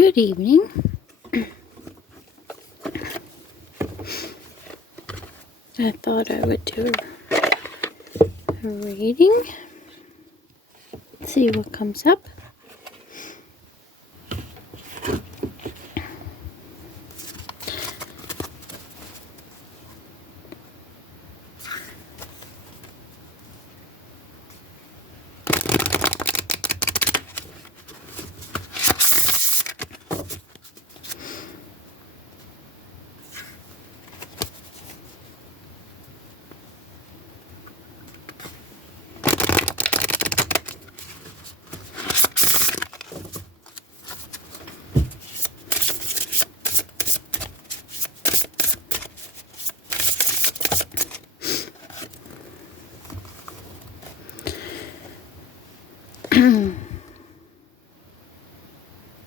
Good evening. I thought I would do a reading. See what comes up.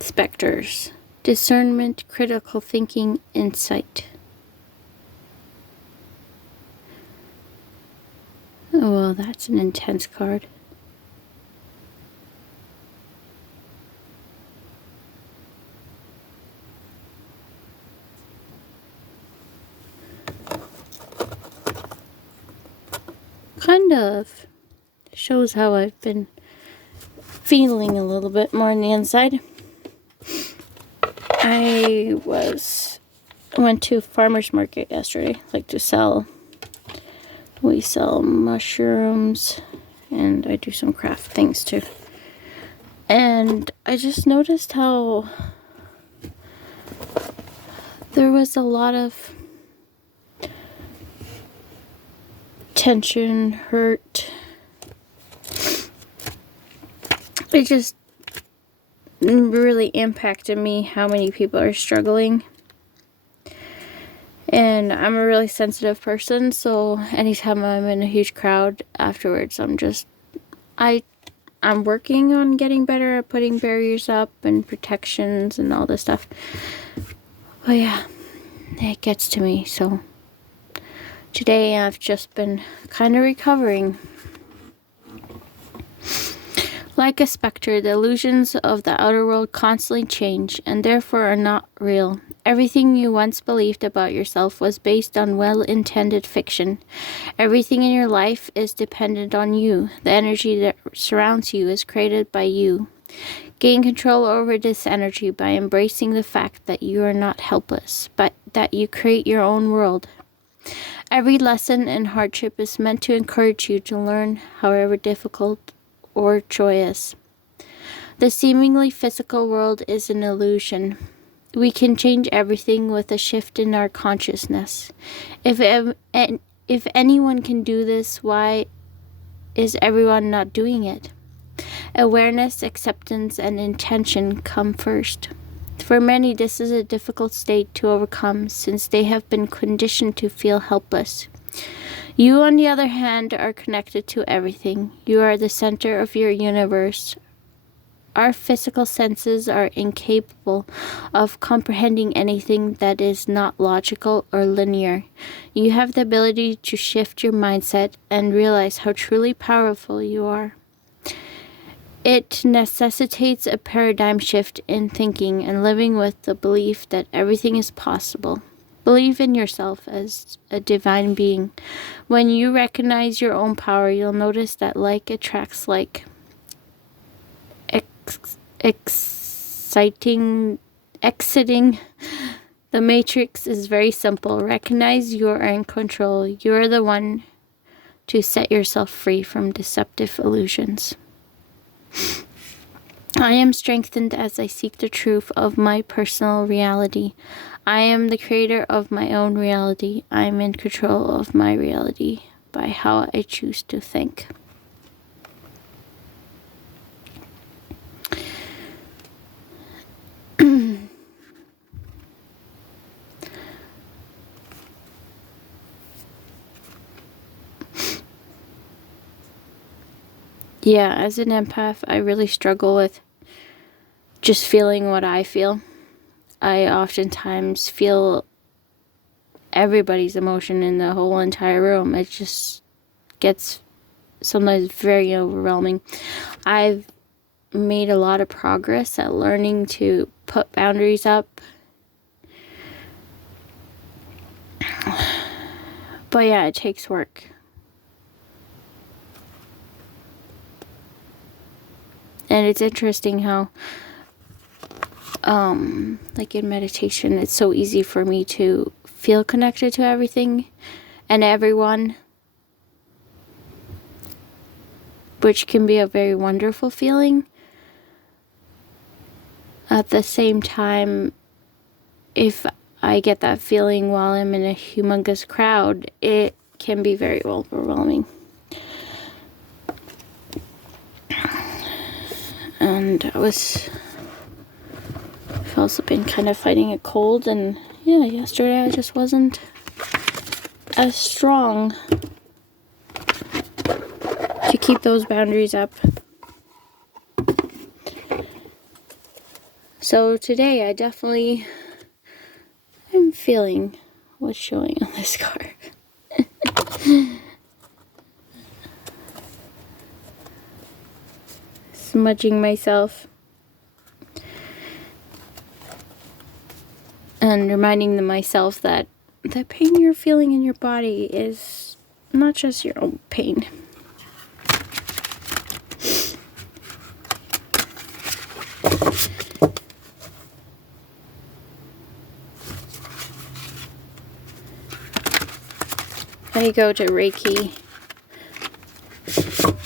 Specters. Discernment, critical thinking, insight. Oh, well, that's an intense card. Kind of shows how I've been feeling a little bit more on the inside. I went to farmer's market yesterday, we sell mushrooms, and I do some craft things too. And I just noticed how there was a lot of tension, hurt. It just really impacted me how many people are struggling. And I'm a really sensitive person, so anytime I'm in a huge crowd afterwards, I'm working on getting better at putting barriers up and protections and all this stuff. But yeah, it gets to me. So today I've just been kind of recovering. Like a specter, the illusions of the outer world constantly change and therefore are not real. Everything you once believed about yourself was based on well-intended fiction. Everything in your life is dependent on you. The energy that surrounds you is created by you. Gain control over this energy by embracing the fact that you are not helpless, but that you create your own world. Every lesson and hardship is meant to encourage you to learn, however difficult or joyous. The seemingly physical world is an illusion. We can change everything with a shift in our consciousness. If anyone can do this, why is everyone not doing it? Awareness, acceptance, and intention come first. For many, this is a difficult state to overcome since they have been conditioned to feel helpless. You, on the other hand, are connected to everything. You are the center of your universe. Our physical senses are incapable of comprehending anything that is not logical or linear. You have the ability to shift your mindset and realize how truly powerful you are. It necessitates a paradigm shift in thinking and living with the belief that everything is possible. Believe in yourself as a divine being. When you recognize your own power, you'll notice that like attracts like. Exiting the matrix is very simple. Recognize you are in control. You are the one to set yourself free from deceptive illusions. I am strengthened as I seek the truth of my personal reality. I am the creator of my own reality. I am in control of my reality by how I choose to think. Yeah, as an empath, I really struggle with just feeling what I feel. I oftentimes feel everybody's emotion in the whole entire room. It just gets sometimes very overwhelming. I've made a lot of progress at learning to put boundaries up. But yeah, it takes work. And it's interesting how, like in meditation, it's so easy for me to feel connected to everything and everyone, which can be a very wonderful feeling. At the same time, if I get that feeling while I'm in a humongous crowd, it can be very overwhelming. And I've also been kind of fighting a cold, and yeah, yesterday I just wasn't as strong to keep those boundaries up. So today I definitely am feeling what's showing on this card. Smudging myself and reminding myself that the pain you're feeling in your body is not just your own pain. I go to Reiki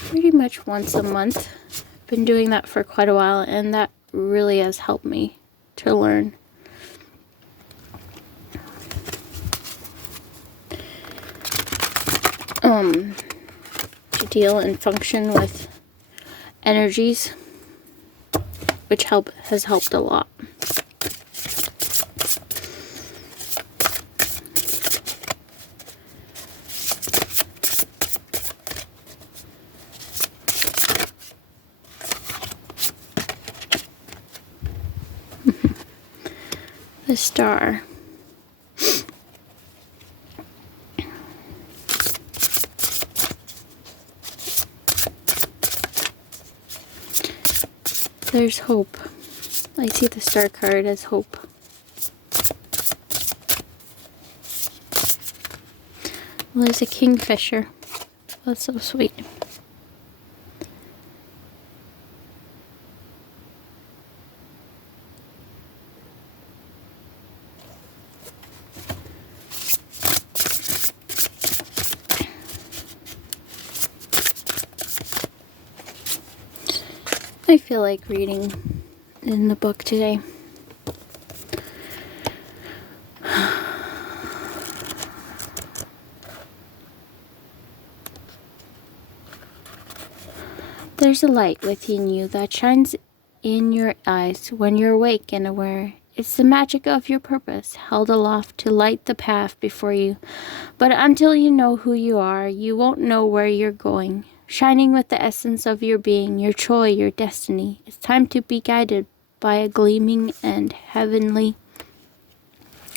pretty much once a month. Been doing that for quite a while, and that really has helped me to learn. To deal and function with energies, which has helped a lot. The star. There's hope. I see the star card as hope. Well, there's a kingfisher. That's so sweet. I feel like reading in the book today. There's a light within you that shines in your eyes when you're awake and aware. It's the magic of your purpose held aloft to light the path before you. But until you know who you are, you won't know where you're going. Shining with the essence of your being, your joy, your destiny. It's time to be guided by a gleaming and heavenly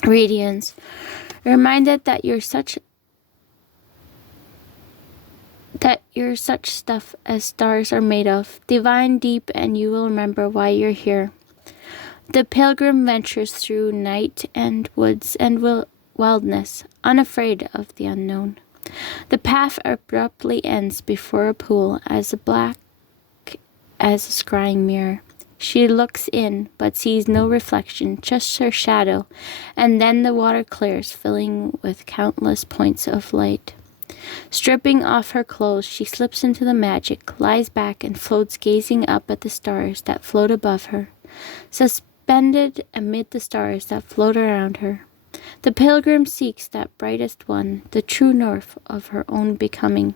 radiance. Reminded that you're such stuff as stars are made of, divine, deep, and you will remember why you're here. The pilgrim ventures through night and woods and wildness, unafraid of the unknown. The path abruptly ends before a pool as black as a scrying mirror. She looks in, but sees no reflection, just her shadow, and then the water clears, filling with countless points of light. Stripping off her clothes, she slips into the magic, lies back, and floats, gazing up at the stars that float above her, suspended amid the stars that float around her. The pilgrim seeks that brightest one, the true north of her own becoming.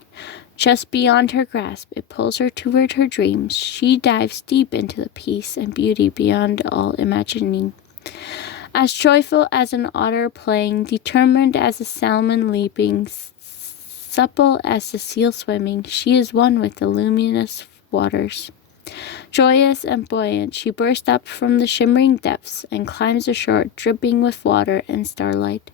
Just beyond her grasp, it pulls her toward her dreams. She dives deep into the peace and beauty beyond all imagining. As joyful as an otter playing, determined as a salmon leaping, supple as the seal swimming, she is one with the luminous waters. Joyous and buoyant, she bursts up from the shimmering depths and climbs ashore, dripping with water and starlight.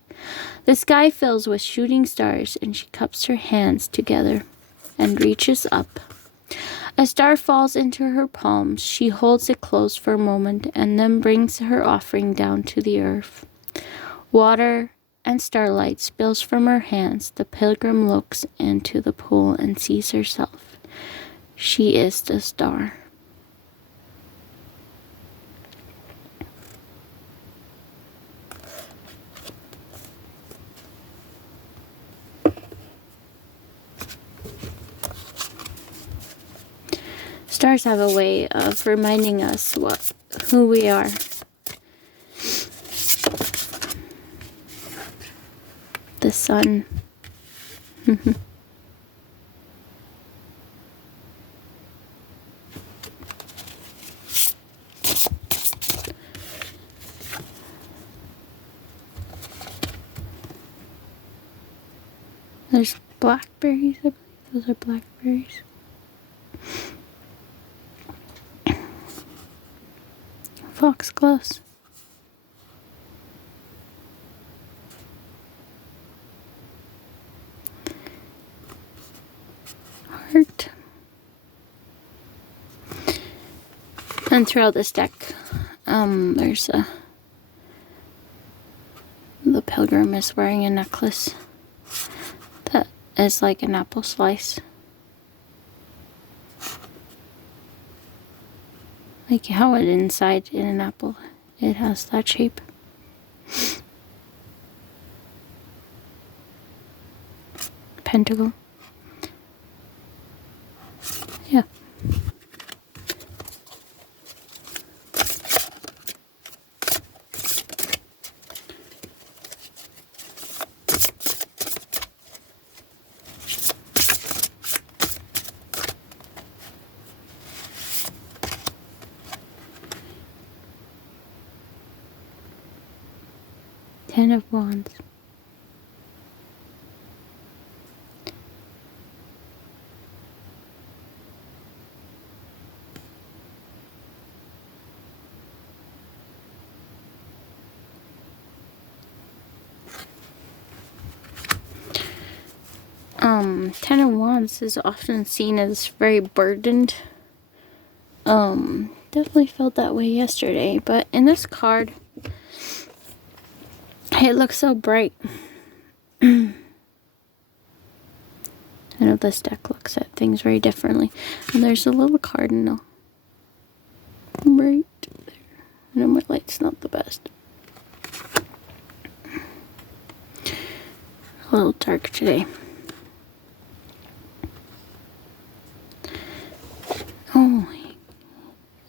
The sky fills with shooting stars, and she cups her hands together and reaches up. A star falls into her palms. She holds it close for a moment and then brings her offering down to the earth. Water and starlight spills from her hands. The pilgrim looks into the pool and sees herself. She is the star. Stars have a way of reminding us who we are. The sun. There's blackberries, I believe those are blackberries. Foxgloves. Heart. And throughout this deck, there's the pilgrim is wearing a necklace that is like an apple slice. Like how it inside in an apple, it has that shape. Pentacle. Yeah. Ten of Wands. Ten of Wands is often seen as very burdened. Definitely felt that way yesterday, but in this card, it looks so bright. I know this deck looks at things very differently. And there's a little cardinal right there. I know my light's not the best. A little dark today. Oh,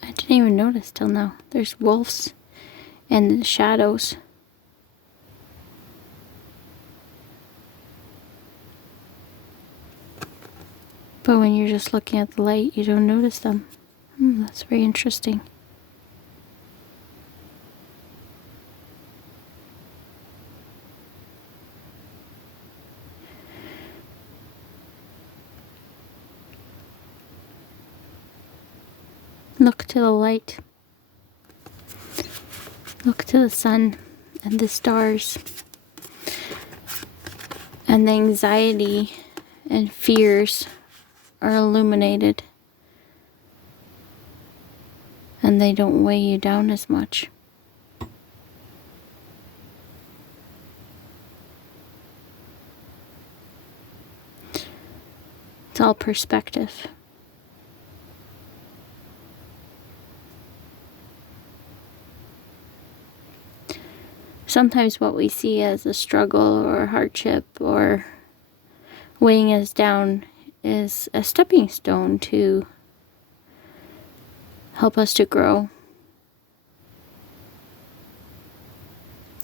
I didn't even notice till now. There's wolves and shadows. But when you're just looking at the light, you don't notice them. That's very interesting. Look to the light. Look to the sun and the stars. And the anxiety and fears are illuminated. And they don't weigh you down as much. It's all perspective. Sometimes what we see as a struggle or a hardship or weighing us down is a stepping stone to help us to grow.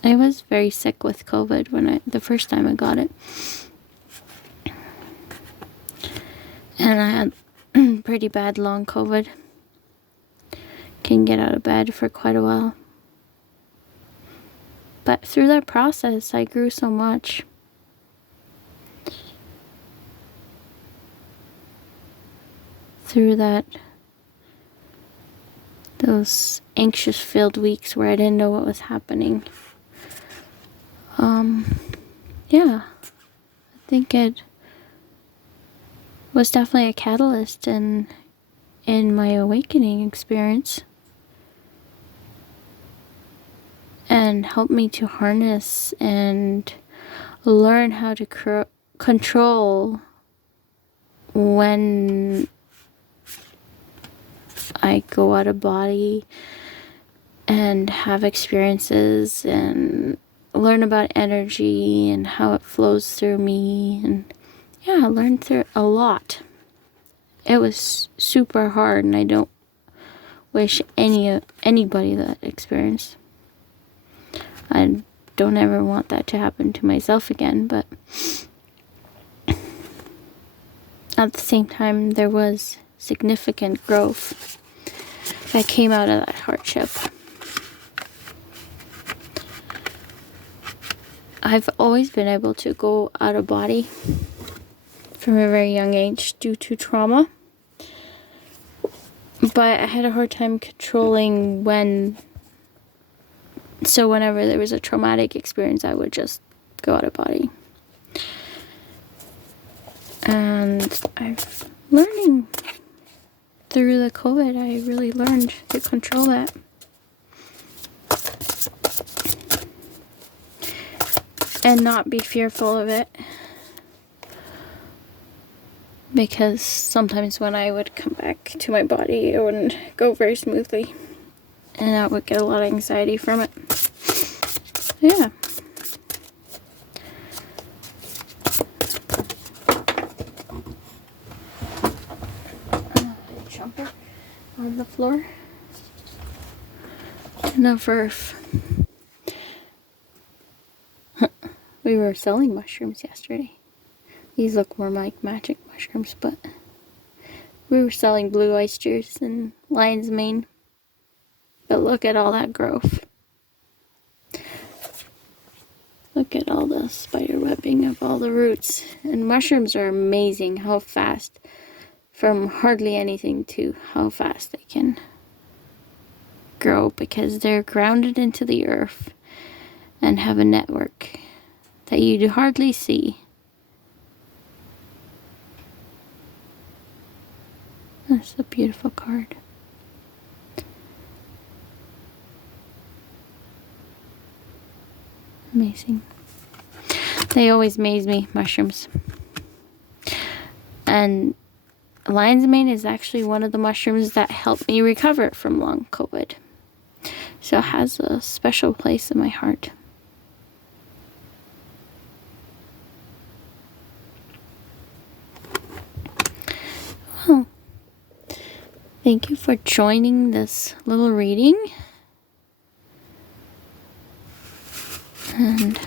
I was very sick with COVID when the first time I got it. And I had pretty bad long COVID. Couldn't get out of bed for quite a while. But through that process, I grew so much. Through those anxious-filled weeks where I didn't know what was happening. Yeah, I think it was definitely a catalyst in in my awakening experience and helped me to harness and learn how to control when I go out of body and have experiences and learn about energy and how it flows through me. And yeah, I learned through a lot. It was super hard, and I don't wish anybody that experience. I don't ever want that to happen to myself again, but at the same time, there was significant growth that came out of that hardship. I've always been able to go out of body from a very young age due to trauma. But I had a hard time controlling when. So whenever there was a traumatic experience, I would just go out of body. And I've learning through the COVID, I really learned to control that. And not be fearful of it. Because sometimes when I would come back to my body, it wouldn't go very smoothly. And I would get a lot of anxiety from it. Yeah. Jumper on the floor. Enough earth. We were selling mushrooms yesterday. These look more like magic mushrooms, but we were selling blue oysters and lion's mane. But look at all that growth. Look at all the spider webbing of all the roots. And mushrooms are amazing how fast, from hardly anything to how fast they can grow, because they're grounded into the earth and have a network that you hardly see. That's a beautiful card. Amazing. They always amaze me, mushrooms. And lion's mane is actually one of the mushrooms that helped me recover from long COVID. So it has a special place in my heart. Well, thank you for joining this little reading. And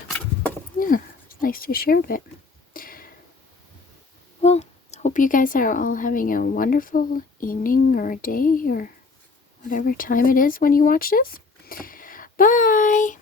yeah, it's nice to share a bit. Well, hope you guys are all having a wonderful evening or a day or whatever time it is when you watch this. Bye!